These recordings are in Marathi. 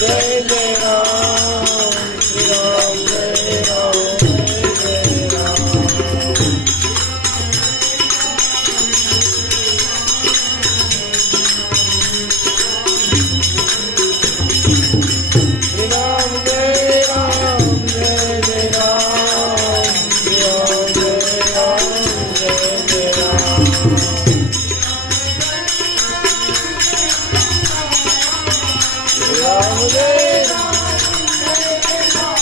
जय जय राम श्री राम जय राम जय राम श्री राम जय राम जय जय राम श्री राम जय राम जय जय राम राम जय राम जय जय राम राम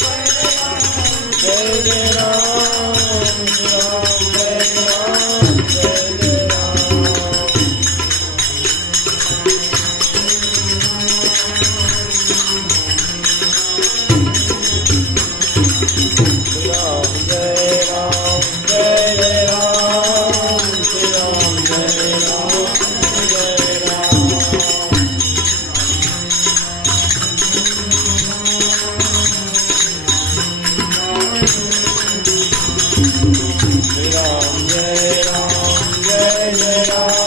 जय राम जय जय राम राम जय राम जय जय राम श्री राम जय राम जय राम श्री राम जय राम जय जय राम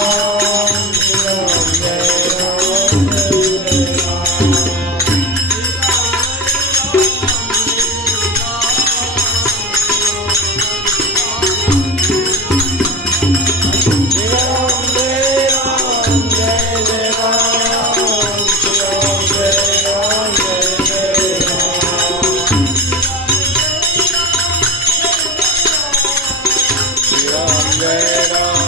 श्री राम जय राम जय जय राम श्री राम जय राम जय जय राम श्री राम जय राम जय जय राम श्री राम जय राम